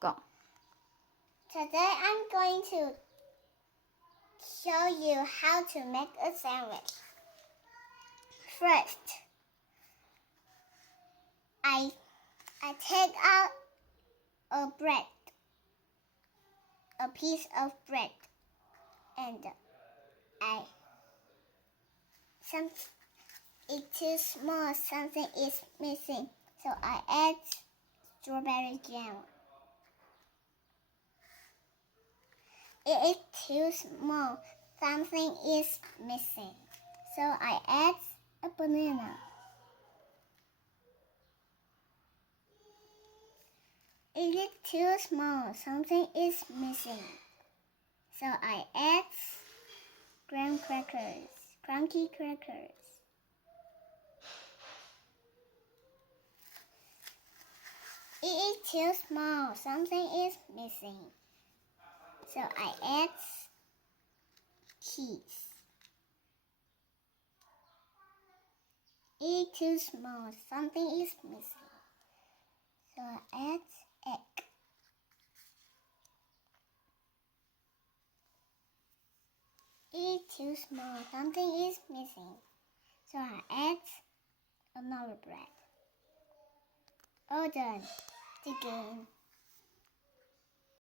go. Today I'm going to show you how to make a sandwich. First, I take out a piece of bread, and it's too small, something is missing, so I add strawberry jam. It is too small, something is missing, so I add a banana. It is too small, something is missing, so I add graham crackers, crunchy crackers. It is too small, something is missing, so I add cheese. It is too small, something is missing, so I add egg. It is too small, something is missing, so I add another bread. All done. Begin.